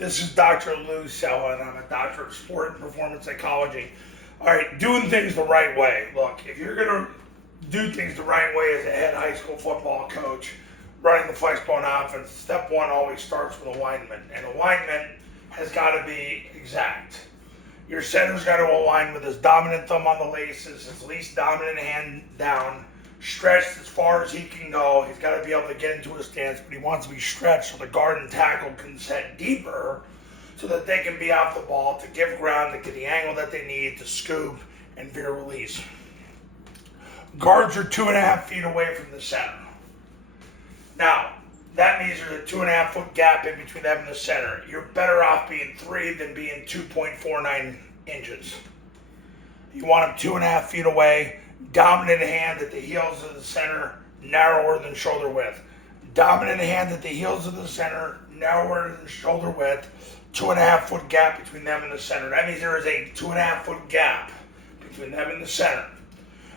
This is Dr. Lou Sella, and I'm a doctor of sport and performance psychology. All right, doing things the right way. Look, if you're going to do things the right way as a head high school football coach, running the Flexbone offense, step one always starts with alignment. And alignment has got to be exact. Your center's got to align with his dominant thumb on the laces, his least dominant hand down, stretched as far as he can go. He's got to be able to get into his stance, but he wants to be stretched so the guard and tackle can set deeper so that they can be off the ball to give ground, to get the angle that they need to scoop and veer release. Guards are 2.5 feet away from the center. Now, that means there's a 2.5 foot gap in between them and the center. You're better off being 3 than being 2.49 inches. You want them 2.5 feet away. Dominant hand at the heels of the center, narrower than shoulder width. Dominant hand at the heels of the center, narrower than shoulder width. 2.5 foot gap between them and the center. That means there is a 2.5 foot gap between them and the center.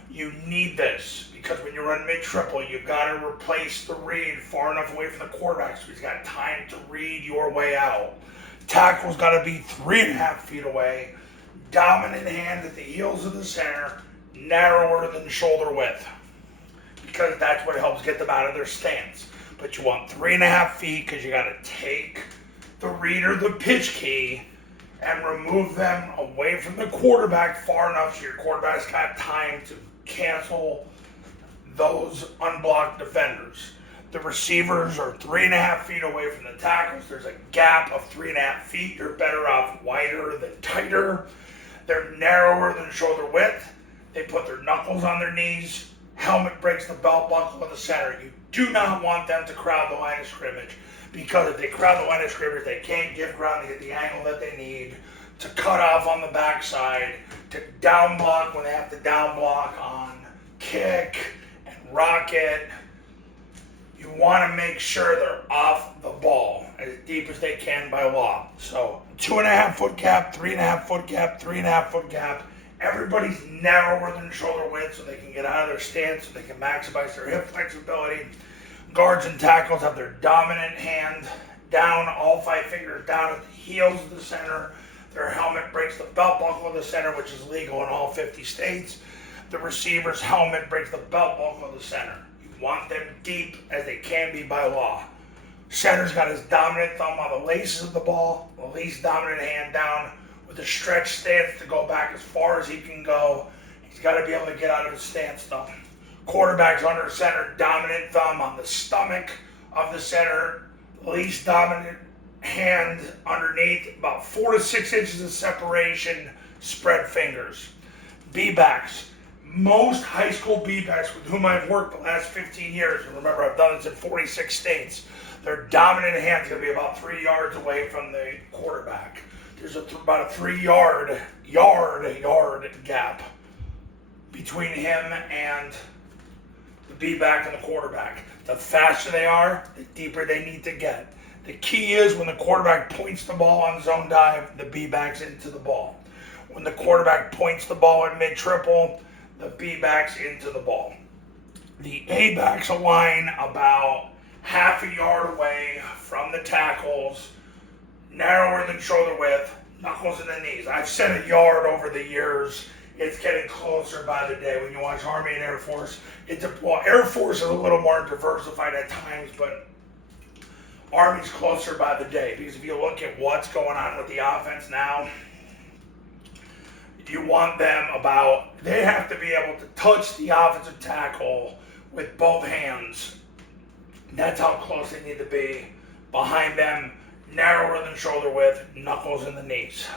You need this because when you run mid-triple, you've got to replace the read far enough away from the quarterback so he's got time to read your way out. Tackle's got to be 3.5 feet away. Dominant hand at the heels of the center, narrower than shoulder width, because that's what helps get them out of their stance. But you want 3.5 feet because you got to take the read or the pitch key and remove them away from the quarterback far enough so your quarterback's got time to cancel those unblocked defenders. The receivers are 3.5 feet away from the tackles. There's a gap of 3.5 feet. You're better off wider than tighter. They're narrower than shoulder width. They put their knuckles on their knees. Helmet breaks the belt buckle of the center. You do not want them to crowd the line of scrimmage, because if they crowd the line of scrimmage, they can't give ground to get the angle that they need to cut off on the backside, to down block when they have to down block on kick and rocket. You want to make sure they're off the ball as deep as they can by law. So 2.5 foot gap, 3.5 foot gap, 3.5 foot gap. Everybody's narrower than shoulder width so they can get out of their stance, so they can maximize their hip flexibility. Guards and tackles have their dominant hand down, all 5 fingers down at the heels of the center. Their helmet breaks the belt buckle of the center, which is legal in all 50 states. The receiver's helmet breaks the belt buckle of the center. You want them deep as they can be by law. Center's got his dominant thumb on the laces of the ball, the least dominant hand down, with a stretched stance to go back as far as he can go. He's got to be able to get out of his stance though. Quarterback's under center, dominant thumb on the stomach of the center, least dominant hand underneath, about 4 to 6 inches of separation, spread fingers. B-backs. Most high school B-backs with whom I've worked the last 15 years, and remember I've done this in 46 states, their dominant hand's going to be about 3 yards away from the quarterback. There's about a 3 yard gap between him and the B-back and the quarterback. The faster they are, the deeper they need to get. The key is when the quarterback points the ball on zone dive, the B-back's into the ball. When the quarterback points the ball in mid-triple, the B-back's into the ball. The A-backs align about half a yard away from the tackles, narrower than shoulder width, knuckles in the knees. I've said a yard over the years. It's getting closer by the day. When you watch Army and Air Force, Air Force is a little more diversified at times, but Army's closer by the day, because if you look at what's going on with the offense now, you want them they have to be able to touch the offensive tackle with both hands. That's how close they need to be. Behind them, narrower than shoulder width, knuckles in the knees.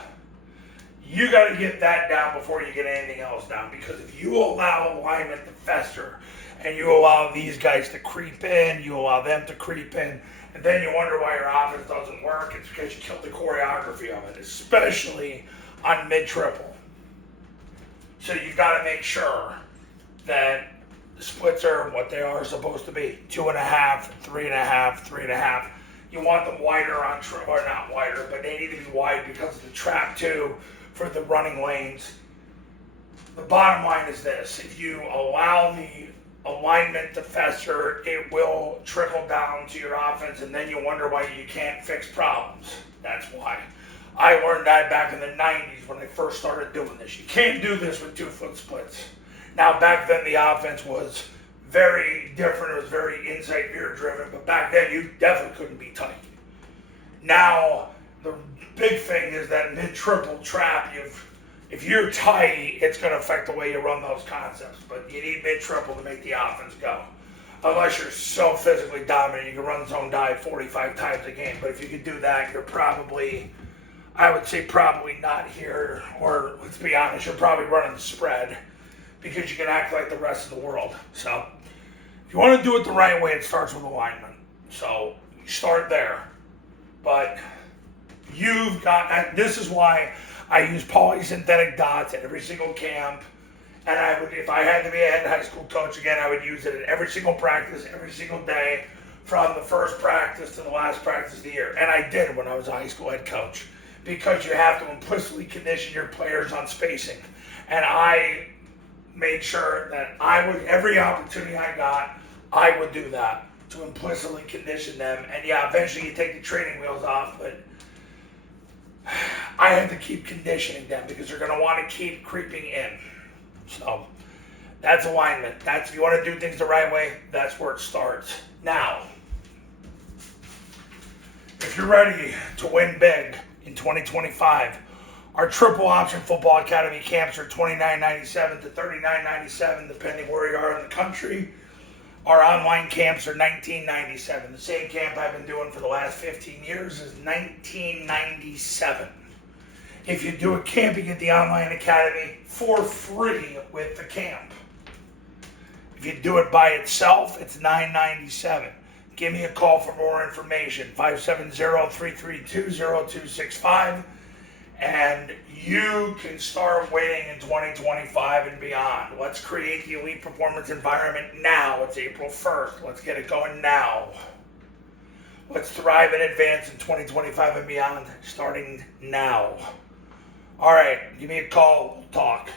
You got to get that down before you get anything else down, because if you allow alignment to fester and you allow these guys to creep in, you allow them to creep in, and then you wonder why your offense doesn't work, it's because you killed the choreography of it, especially on mid-triple. So you've got to make sure that the splits are what they are supposed to be. 2.5, 3.5, 3.5. You want them wider or not wider, but they need to be wide because of the trap too for the running lanes. The bottom line is this: if you allow the alignment to fester, it will trickle down to your offense, and then you wonder why you can't fix problems. That's why. I learned that back in the 90s when I first started doing this. You can't do this with 2-foot splits. Now, back then the offense was very different. It was very inside veer driven, but back then you definitely couldn't be tight. Now, the big thing is that mid-triple trap, if you're tight, it's going to affect the way you run those concepts. But you need mid-triple to make the offense go. Unless you're so physically dominant, you can run zone dive 45 times a game. But if you could do that, you're probably, I would say probably not here. Or let's be honest, you're probably running the spread because you can act like the rest of the world. So if you want to do it the right way, it starts with alignment. So you start there. But you've got, this is why I use polysynthetic dots at every single camp. And I would, if I had to be a head high school coach again, I would use it at every single practice, every single day, from the first practice to the last practice of the year. And I did when I was a high school head coach, because you have to implicitly condition your players on spacing. And I made sure that I would, every opportunity I got, I would do that to implicitly condition them. And yeah, eventually you take the training wheels off, but I had to keep conditioning them because they're going to want to keep creeping in. So that's alignment. That's, if you want to do things the right way, that's where it starts. Now, if you're ready to win big in 2025, our Triple Option Football Academy camps are $29.97 to $39.97, depending where you are in the country. Our online camps are $19.97. The same camp I've been doing for the last 15 years is $19.97. If you do a camp, you get the online academy for free with the camp. If you do it by itself, it's $9.97. Give me a call for more information, 570-332-0265, and you can start winning in 2025 and beyond. Let's create the elite performance environment now. It's April 1st. Let's get it going now. Let's thrive and advance in 2025 and beyond, starting now. All right, give me a call, we'll talk.